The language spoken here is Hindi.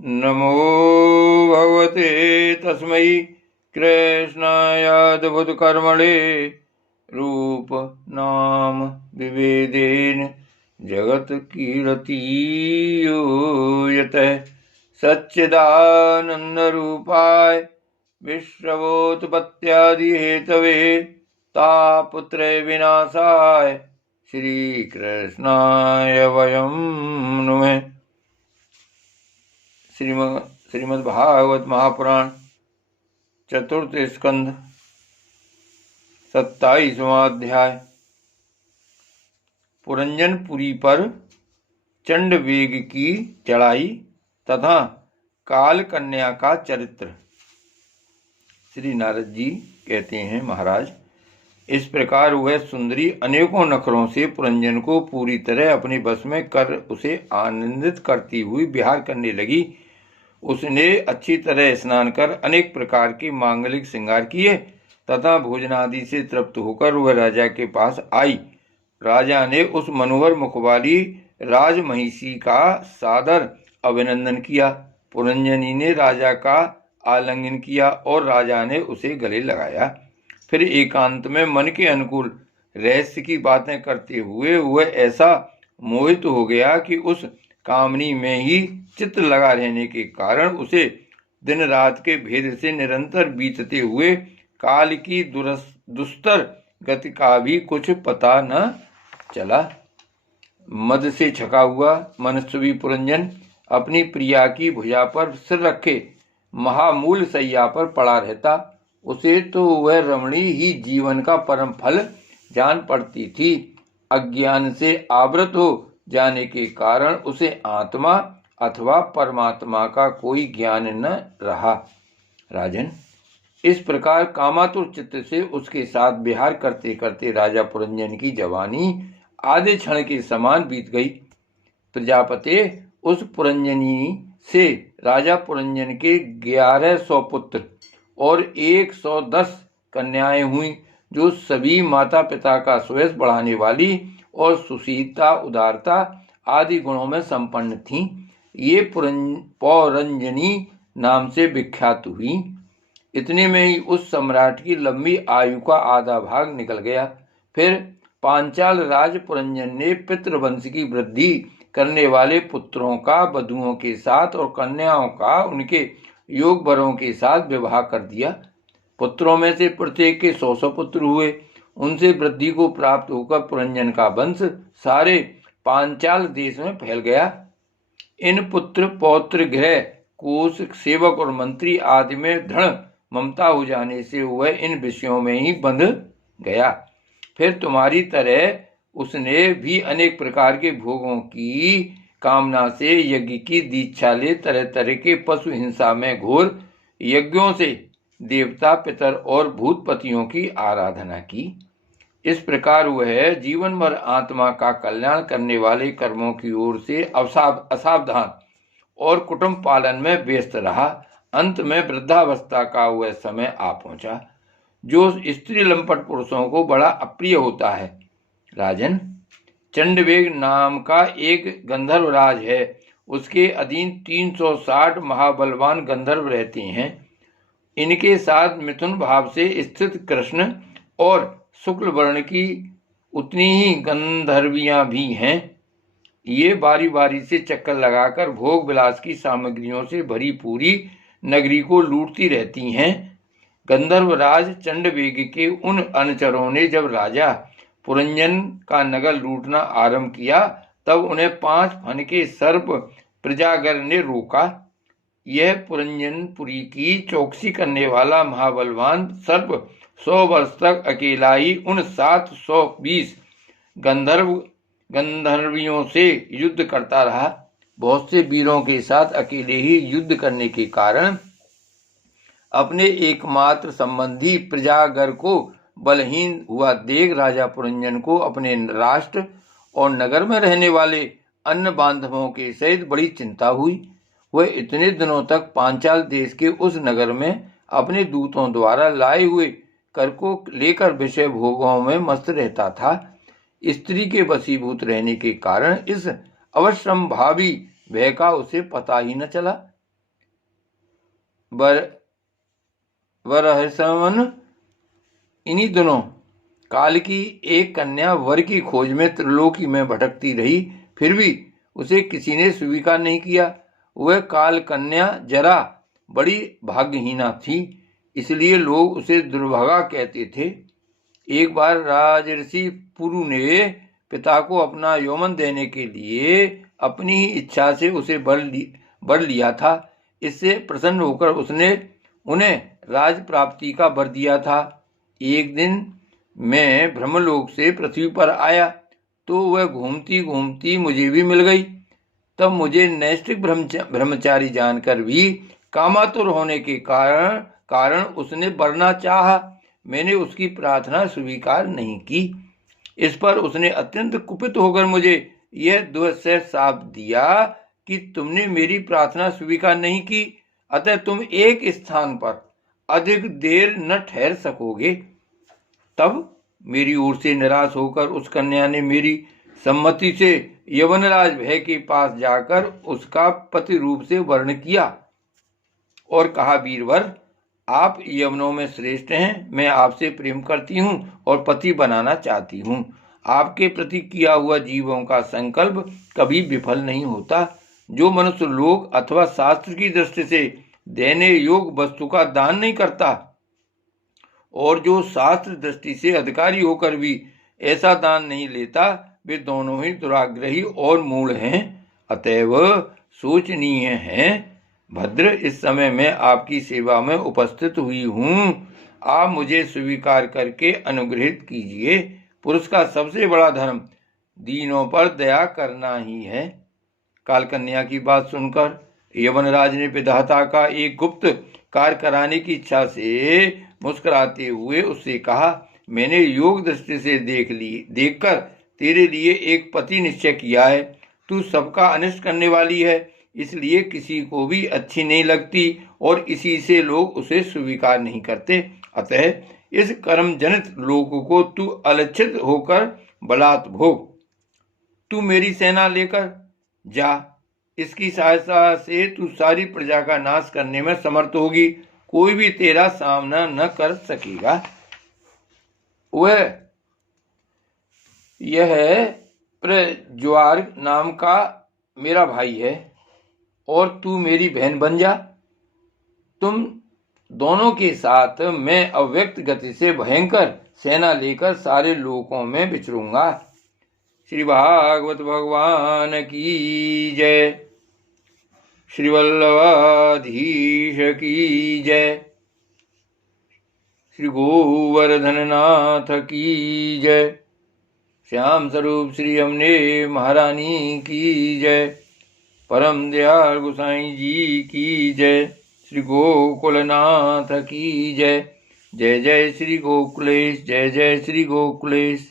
नमो भगवते तस्मै कृष्णायाद्भुतकर्मणे रूप नाम विभेदेन जगत्कीर्तियो यतः सच्चिदानन्दरूपाय विश्वोत्पत्त्यादिहेतवे तापत्रय विनाशाय श्रीकृष्णाय वयं नुमः। श्रीमद्भागवत महापुराण चतुर्थ स्कंध 27वां अध्याय। पुरंजनपुरी पर चंडवेग की चढ़ाई तथा काल कन्या का चरित्र। श्री नारद जी कहते हैं, महाराज, इस प्रकार वह सुंदरी अनेकों नखरों से पुरंजन को पूरी तरह अपने बस में कर उसे आनंदित करती हुई विहार करने लगी। उसने अच्छी तरह स्नान कर अनेक प्रकार के मांगलिक श्रृंगार किए तथा भोजनादि से तृप्त होकर वह राजा के पास आई। राजा ने उस मनोहर मुख वाली राजमहिषी का सादर अभिनंदन किया। पुरंजनी ने राजा का आलिंगन किया और राजा ने उसे गले लगाया। फिर एकांत में मन के अनुकूल रहस्य की बातें करते हुए वह ऐसा मोहित हो गया कि उस कामनी में ही चित्त लगा रहने के कारण उसे दिन रात के भेद से निरंतर बीतते हुए काल की दुस्तर गति का भी कुछ पता न चला। मद से छका हुआ मनस्वी पुरंजन अपनी प्रिया की भुजा पर सिर रखे महामूल सैया पर पड़ा रहता। उसे तो वह रमणी ही जीवन का परम फल जान पड़ती थी। अज्ञान से आवृत हो जाने के कारण उसे आत्मा अथवा परमात्मा का कोई ज्ञान न रहा। राजन, इस प्रकार कामातुर चित्त से उसके साथ विहार करते करते राजा पुरंजन की जवानी आधे क्षण के समान बीत गई। प्रजापते, उस पुरंजनी से राजा पुरंजन के 1100 पुत्र और 110 कन्याएं हुई, जो सभी माता पिता का सुयश बढ़ाने वाली और सुशीलता उदारता आदि गुणों में संपन्न थीं। ये पौरंजनी नाम से विख्यात हुई। इतने में ही उस सम्राट की लंबी आयु का आधा भाग निकल गया। फिर पांचाल राज पुरंजन ने पितृवंश की वृद्धि करने वाले पुत्रों का वधुओं के साथ और कन्याओं का उनके योग वरों के साथ विवाह कर दिया। पुत्रों में से प्रत्येक के 100 पुत्र हुए। उनसे वृद्धि को प्राप्त होकर पुरंजन का वंश सारे पांचाल देश में फैल गया। इन पुत्र पौत्र गृह कोष सेवक और मंत्री आदि में दृढ़ ममता हो जाने से वह इन विषयों में ही बंध गया। फिर तुम्हारी तरह उसने भी अनेक प्रकार के भोगों की कामना से यज्ञ की दीक्षा ले तरह तरह के पशु हिंसा में घोर यज्ञों से देवता पितर और भूतपतियों की आराधना की। इस प्रकार वह जीवन भर आत्मा का कल्याण करने वाले कर्मों की ओर से असावधान और कुटुंब पालन में व्यस्त रहा। अंत में वृद्धावस्था का वह समय आ पहुंचा, जो स्त्री लंपट पुरुषों को बड़ा अप्रिय होता है। राजन, चंडवेग नाम का एक गंधर्वराज है। उसके अधीन 360 महाबलवान गंधर्व रहते हैं। इनके साथ मिथुन भाव से स्थित कृष्ण और शुक्ल वर्ण की उतनी ही गंधर्वियां भी हैं। ये बारी बारी से चक्कर लगाकर भोग विलास की सामग्रियों से भरी पूरी नगरी को लूटती रहती हैं। गंधर्वराज चंडवेग के उन अनुचरों ने जब राजा पुरंजन का नगर लूटना आरंभ किया, तब उन्हें 5 फन के सर्प प्रजागर ने रोका। यह पुरंजनपुरी की चौकसी करने वाला महाबलवान सर्प 100 वर्ष तक अकेला ही उन 720 गंधर्वियों से युद्ध करता रहा। बहुत से वीरों के साथ अकेले ही युद्ध करने के कारण अपने एकमात्र संबंधी प्रजागर को बलहीन हुआ देख राजा पुरंजन को अपने राष्ट्र और नगर में रहने वाले अन्य बांधवों के सहित बड़ी चिंता हुई। वह इतने दिनों तक पांचाल देश के उस नगर में अपने दूतों द्वारा लाए हुए कर को लेकर विषय भोगों में मस्त रहता था। स्त्री के वशीभूत रहने के कारण इस अवश्यंभावी भय का उसे पता ही न चला। बरहसवन, इन्हीं दिनों काल की एक कन्या वर की खोज में त्रिलोकी में भटकती रही, फिर भी उसे किसी ने स्वीकार नहीं किया। वह काल कन्या जरा बड़ी भाग्यहीना थी, इसलिए लोग उसे दुर्भागा कहते थे। एक बार राजर्षि पुरु ने पिता को अपना यौवन देने के लिए अपनी ही इच्छा से उसे बर लिया था। इससे प्रसन्न होकर उसने उन्हें राज प्राप्ति का वर दिया था। एक दिन मैं ब्रह्मलोक से पृथ्वी पर आया तो वह घूमती घूमती मुझे भी मिल गई। तब मुझे नैष्ठिक ब्रह्मचारी जानकर भी कामातुर होने के कारण उसने वरना चाहा। मैंने उसकी प्रार्थना स्वीकार नहीं की। इस पर उसने अत्यंत कुपित होकर मुझे यह दुस्सह शाप दिया कि तुमने मेरी प्रार्थना स्वीकार नहीं की, अतः तुम एक स्थान पर अधिक देर न ठहर सकोगे। तब मेरी ओर से निराश होकर उस कन्या ने मेरी सम्मति से यवनराज भय के पास जाकर उसका पति रूप से वर्ण किया और कहा, वीरवर, आप यवनों में श्रेष्ठ हैं। मैं आपसे प्रेम करती हूँ और पति बनाना चाहती हूँ। आपके प्रति किया हुआ जीवों का संकल्प कभी विफल नहीं होता। जो मनुष्य लोग अथवा शास्त्र की दृष्टि से देने योग वस्तु का दान नहीं करता और जो शास्त्र दृष्टि से अधिकारी होकर भी ऐसा दान नहीं लेता, वे दोनों ही दुराग्रही और मूढ़ हैं, अतएव सोचनीय हैं। भद्र, इस समय मैं आपकी सेवा में उपस्थित हुई हूँ, आप मुझे स्वीकार करके अनुग्रहित कीजिए। पुरुष का सबसे बड़ा धर्म दीनों पर दया करना ही है। कालकन्या की बात सुनकर यवनराज ने विधाता का एक गुप्त कार्य कराने की इच्छा से मुस्कुराते हुए उससे कहा, मैंने योग दृष्टि से देखकर तेरे लिए एक पति निश्चय किया है। तू सबका अनिष्ट करने वाली है, इसलिए किसी को भी अच्छी नहीं लगती और इसी से लोग उसे स्वीकार नहीं करते। अतः इस कर्म जनित लोक को तू अलक्षित होकर बलात् भोग। तू मेरी सेना लेकर जा, इसकी सहायता से तू सारी प्रजा का नाश करने में समर्थ होगी, कोई भी तेरा सामना न कर सकेगा। वह यह प्रज्वार नाम का मेरा भाई है और तू मेरी बहन बन जा। तुम दोनों के साथ मैं अव्यक्त गति से भयंकर सेना लेकर सारे लोकों में विचरूंगा। श्री भागवत भगवान की जय। श्री वल्लभाधीश की जय। श्री गोवर्धननाथ की जय। श्याम स्वरूप श्री अमने महारानी की जय। परम दयाल गोसाई जी की जय। श्री गोकुलनाथ की जय। जय जय श्री गोकुलेश, जय जय श्री गोकुलेश।